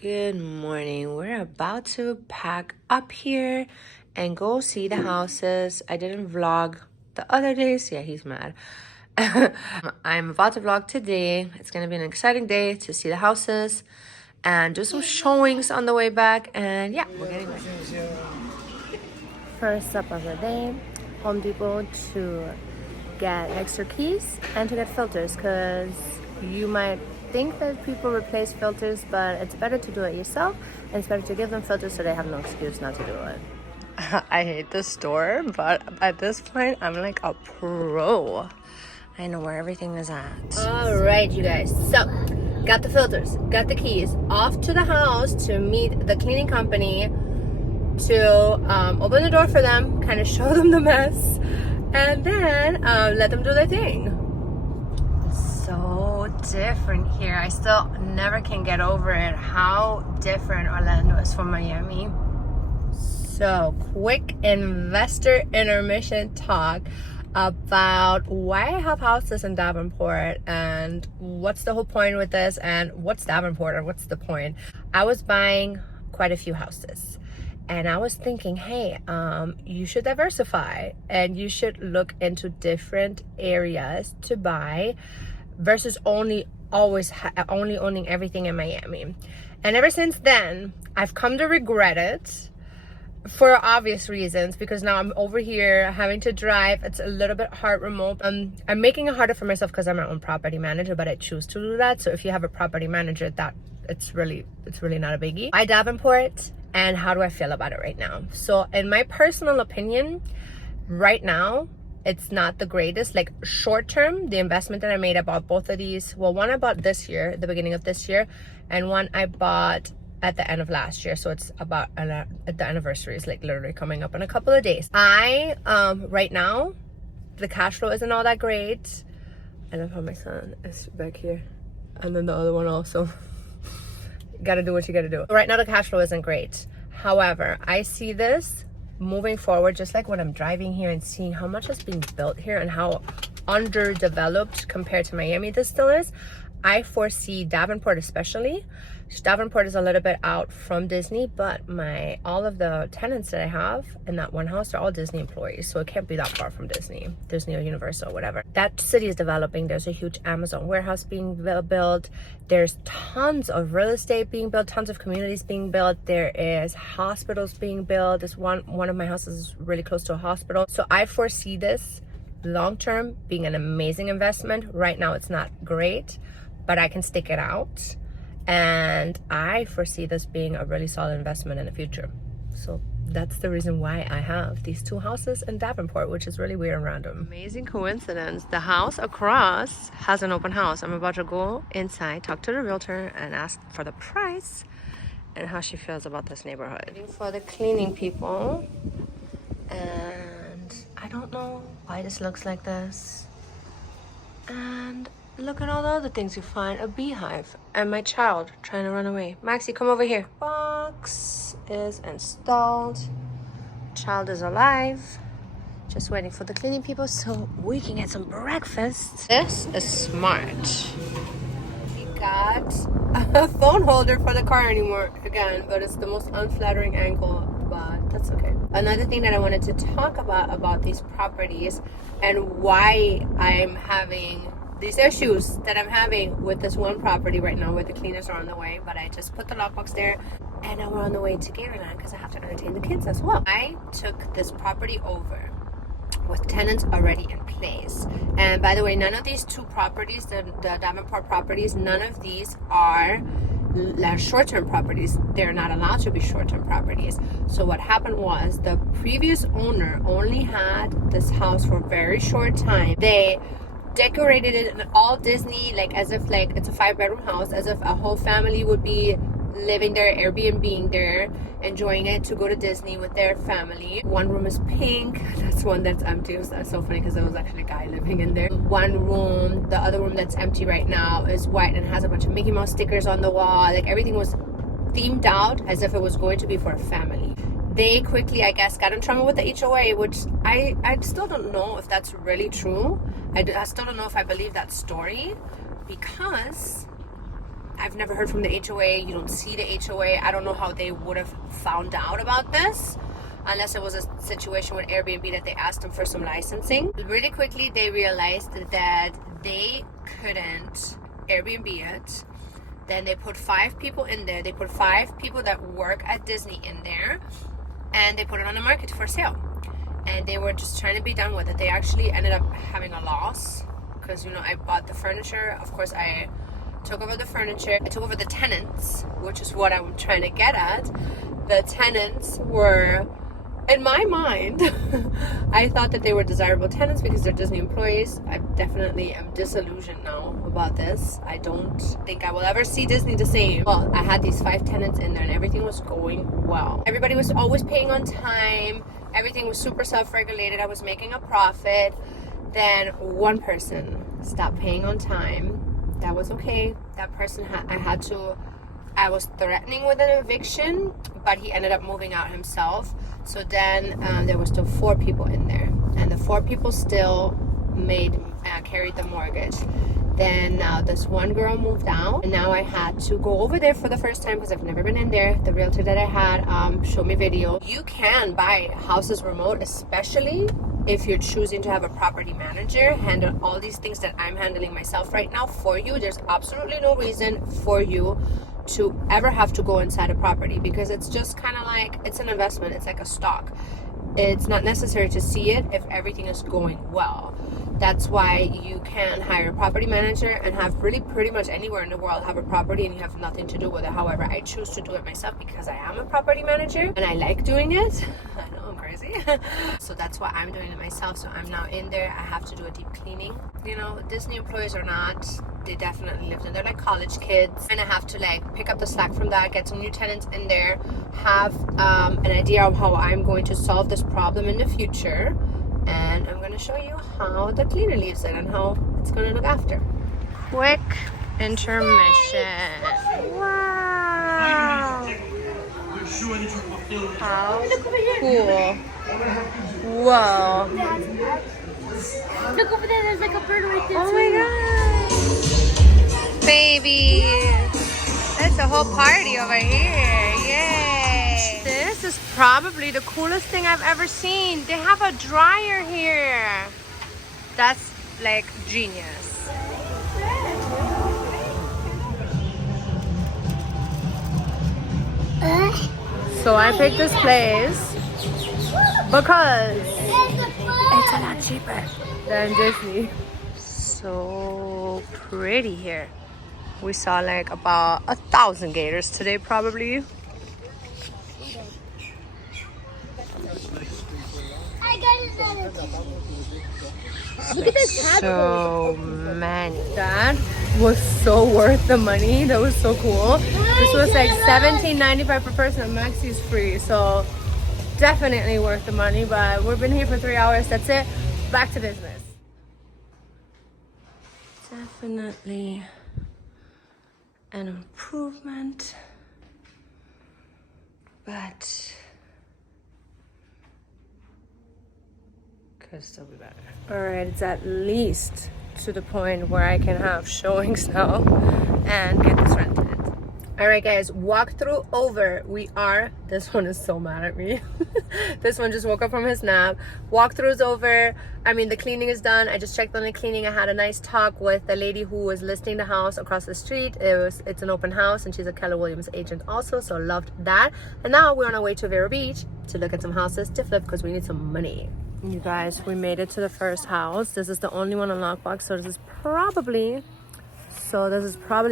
Good morning. We're about to pack up here and go see the houses. I didn't vlog the other days. Yeah, he's mad. I'm about to vlog today. It's gonna be an exciting day to see the houses and do some showings on the way back. And yeah, we're getting ready. First up of the day, Home Depot to get extra keys and to get filters, because you might think that people replace filters, but it's better to do it yourself, and it's better to give them filters so they have no excuse not to do it. I hate the store, but at this point, I'm like a pro. I know where everything is at. All right, you guys. So, got the filters, got the keys, off to the house to meet the cleaning company to open the door for them, kind of show them the mess, and then let them do their thing. So different here. I still never can get over it how different Orlando is from Miami. So, quick investor intermission talk about why I have houses in Davenport and what's the whole point with this, and what's Davenport or what's the point. I was buying quite a few houses, and I was thinking, hey, you should diversify and you should look into different areas to buy versus only owning everything in Miami. And ever since then, I've come to regret it for obvious reasons, because now I'm over here having to drive. It's a little bit hard remote. I'm making it harder for myself because I'm my own property manager, but I choose to do that. So if you have a property manager, that it's really not a biggie. I Davenport, and how do I feel about it right now? So in my personal opinion, right now, it's not the greatest. Like short term, the investment that I made, I bought both of these. Well, one I bought this year, the beginning of this year, and one I bought at the end of last year. So it's about the anniversary is like literally coming up in a couple of days. Right now, the cash flow isn't all that great. I love how my son is back here, and then the other one also. Gotta do what you gotta do. Right now, the cash flow isn't great. However, I see this moving forward, just like when I'm driving here and seeing how much is being built here and how underdeveloped compared to Miami this still is. I foresee Davenport especially. Davenport is a little bit out from Disney, but all of the tenants that I have in that one house, they're all Disney employees, so it can't be that far from Disney or Universal, whatever. That city is developing. There's a huge Amazon warehouse being built. There's tons of real estate being built, tons of communities being built. There is hospitals being built. This one of my houses is really close to a hospital. So I foresee this long term being an amazing investment. Right now it's not great, but I can stick it out. And I foresee this being a really solid investment in the future. So that's the reason why I have these two houses in Davenport, which is really weird and random. Amazing coincidence. The house across has an open house. I'm about to go inside, talk to the realtor, and ask for the price and how she feels about this neighborhood. Waiting for the cleaning people. And I don't know why this looks like this. And look at all the other things you find. A beehive. And my child trying to run away. Maxie, come over here. Box is installed. Child is alive. Just waiting for the cleaning people so we can get some breakfast. This is smart. We got a phone holder for the car anymore again, but it's the most unflattering angle, but that's okay. Another thing that I wanted to talk about these properties and why I'm having these issues that I'm having with this one property right now where the cleaners are on the way, but I just put the lockbox there and now we're on the way to Gatorland because I have to entertain the kids as well. I took this property over with tenants already in place. And by the way, none of these two properties, the Davenport properties, none of these are short-term properties. They're not allowed to be short-term properties. So what happened was the previous owner only had this house for a very short time. They decorated it in all Disney, like as if like it's a 5-bedroom house, as if a whole family would be living there, Airbnb there, enjoying it to go to Disney with their family. One room is pink. That's one that's empty. That's so funny because there was actually a guy living in there. One room, the other room that's empty right now is white and has a bunch of Mickey Mouse stickers on the wall. Like everything was themed out as if it was going to be for a family. They quickly, I guess, got in trouble with the HOA, which I still don't know if that's really true. I still don't know if I believe that story, because I've never heard from the HOA. You don't see the HOA. I don't know how they would have found out about this, unless it was a situation with Airbnb that they asked them for some licensing. Really quickly, they realized that they couldn't Airbnb it. Then they put 5 people in there. They put 5 people that work at Disney in there, and they put it on the market for sale. And they were just trying to be done with it. They actually ended up having a loss because, you know, I bought the furniture. Of course, I took over the furniture. I took over the tenants, which is what I'm trying to get at. The tenants were, in my mind, I thought that they were desirable tenants because they're Disney employees. I definitely am disillusioned now about this. I don't think I will ever see Disney the same. Well, I had these 5 tenants in there and everything was going well. Everybody was always paying on time. Everything was super self-regulated. I was making a profit. Then one person stopped paying on time. That was okay. That person I was threatening with an eviction, but he ended up moving out himself. So then there were still 4 people in there, and the 4 people still carried the mortgage. Then now this one girl moved out, and now I had to go over there for the first time because I've never been in there. The realtor that I had showed me video. You can buy houses remote, especially if you're choosing to have a property manager handle all these things that I'm handling myself right now for you. There's absolutely no reason for you to ever have to go inside a property, because it's just kind of like, it's an investment. It's like a stock. It's not necessary to see it if everything is going well. That's why you can hire a property manager and have really pretty much anywhere in the world have a property and you have nothing to do with it. However, I choose to do it myself because I am a property manager and I like doing it. I know, I'm crazy. So that's why I'm doing it myself. So I'm now in there. I have to do a deep cleaning. You know, Disney employees or not, they definitely lived in. They're like college kids, and I have to like pick up the slack from that, get some new tenants in there, have an idea of how I'm going to solve this problem in the future, and I'm going to show you how the cleaner leaves it and how it's going to look after. Quick intermission. Wow! How cool! Whoa! Look over there, there's like a bird right there. Oh my god! Baby! It's a whole party over here. Yay! This is probably the coolest thing I've ever seen. They have a dryer here. That's like genius. So I picked this place because it's a lot cheaper than Disney. So pretty here. We saw like about 1,000 gators today probably. I got it. Look at this hat. So many. That was so worth the money. That was so cool. This was like $17.95 per person, and Maxi's free. So definitely worth the money, but we've been here for 3 hours. That's it. Back to business. Definitely an improvement, but could still be better. All right, it's at least to the point where I can have showings now and get this rented. All right, guys, walkthrough over. This one is so mad at me. This one just woke up from his nap. Walkthrough is over. I mean, the cleaning is done. I just checked on the cleaning. I had a nice talk with the lady who was listing the house across the street. It's an open house, and she's a Keller Williams agent also, so loved that. And now we're on our way to Vero Beach to look at some houses to flip because we need some money. You guys, we made it to the first house. This is the only one on lockbox, so this is probably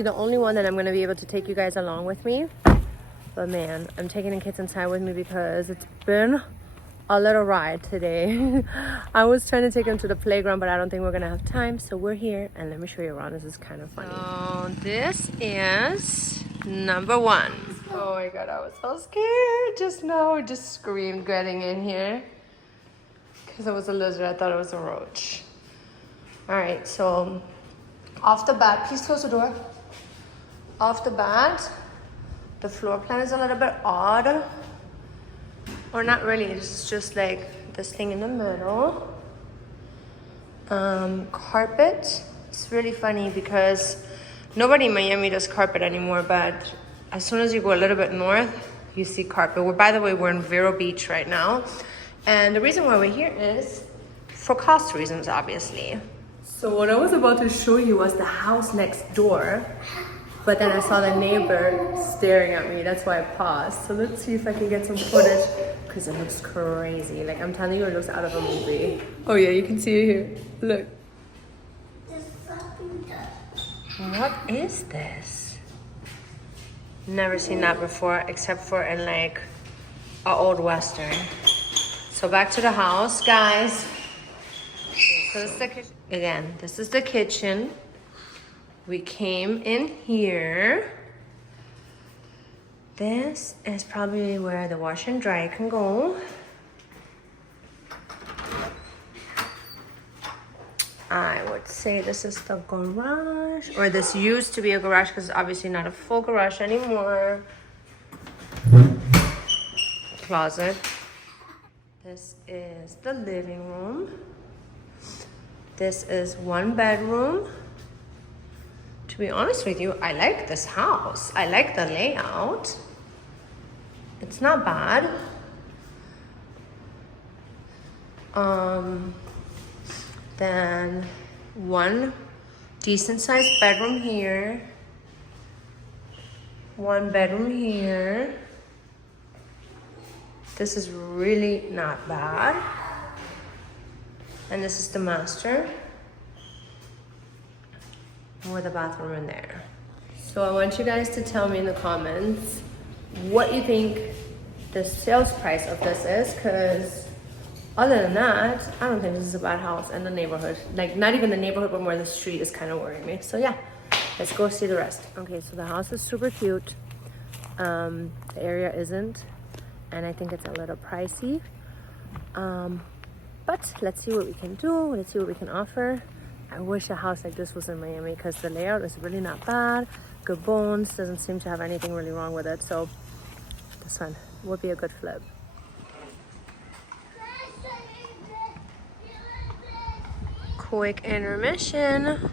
the only one that I'm going to be able to take you guys along with me. But man, I'm taking the kids inside with me because it's been a little ride today. I was trying to take them to the playground, but I don't think we're going to have time. So we're here, and let me show you around. This is kind of funny. So this is number 1. Oh my god, I was so scared just now. I just screamed getting in here because it was a lizard. I thought it was a roach. All right, so off the bat, please close the door. Off the bat, the floor plan is a little bit odd. Or not really, it's just like this thing in the middle. Carpet, it's really funny because Nobody in Miami does carpet anymore, but as soon as you go a little bit north, you see carpet. By the way, we're in Vero Beach right now. And the reason why we're here is for cost reasons, obviously. So what I was about to show you was the house next door, but then I saw the neighbor staring at me. That's why I paused. So let's see if I can get some footage, because it looks crazy. Like, I'm telling you, it looks out of a movie. Oh yeah, you can see it here. Look. What is this? Never seen that before, except for in like a old western. So back to the house, guys. So this is the kitchen. Again, this is the kitchen. We came in here. This is probably where the wash and dry can go. I would say this is the garage, or this used to be a garage because it's obviously not a full garage anymore. Closet. This is the living room. This is one bedroom. To be honest with you, I like this house. I like the layout. It's not bad. Then one decent sized bedroom here. One bedroom here. This is really not bad. And this is the master with a bathroom in there. So I want you guys to tell me in the comments what you think the sales price of this is, because other than that, I don't think this is a bad house. And the neighborhood, like not even the neighborhood, but more the street is kind of worrying me. So yeah, let's go see the rest. Okay, so the house is super cute. The area isn't, and I think it's a little pricey. But let's see what we can do. Let's see what we can offer. I wish a house like this was in Miami, because the layout is really not bad. Good bones, doesn't seem to have anything really wrong with it. So this one would be a good flip. Quick intermission.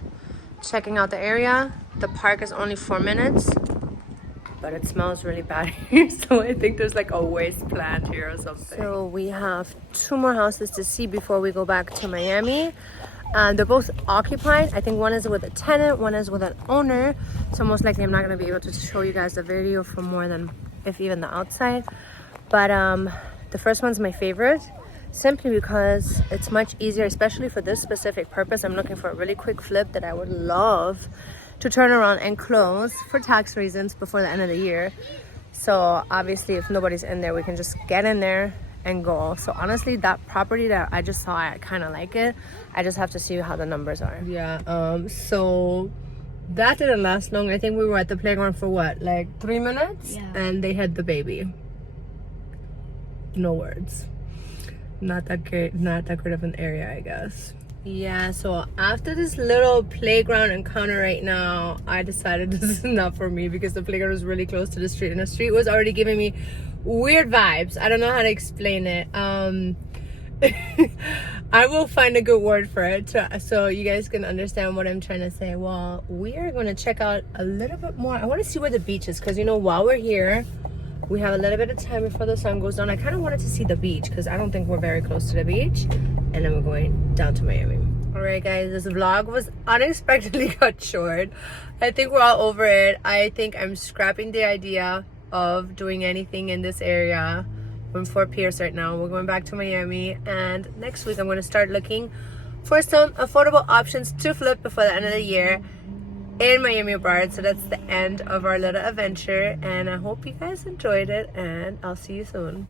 Checking out the area. The park is only 4 minutes, but it smells really bad here. So I think there's like a waste plant here or something. So we have 2 more houses to see before we go back to Miami. They're both occupied. I think one is with a tenant, one is with an owner. So most likely I'm not going to be able to show you guys the video for more than, if even the outside. But the first one's my favorite, simply because it's much easier, especially for this specific purpose. I'm looking for a really quick flip that I would love to turn around and close for tax reasons before the end of the year. So obviously if nobody's in there, we can just get in there and go. So honestly, that property that I just saw, I kind of like it. I just have to see how the numbers are. Yeah, so that didn't last long. I think we were at the playground for what, like 3 minutes? Yeah. And they had the baby. No words. Not that great of an area, I guess. Yeah, so after this little playground encounter right now, I decided this is not for me, because the playground was really close to the street, and the street was already giving me weird vibes. I don't know how to explain it. I will find a good word for it so you guys can understand what I'm trying to say. Well, we are going to check out a little bit more. I want to see where the beach is, because, you know, while we're here, we have a little bit of time before the sun goes down. I kind of wanted to see the beach, because I don't think we're very close to the beach. And then we're going down to Miami. All right, guys, this vlog was unexpectedly cut short. I think we're all over it. I think I'm scrapping the idea of doing anything in this area. We're in Fort Pierce right now. We're going back to Miami, and next week I'm going to start looking for some affordable options to flip before the end of the year in Miami Bride. So that's the end of our little adventure, and I hope you guys enjoyed it, and I'll see you soon.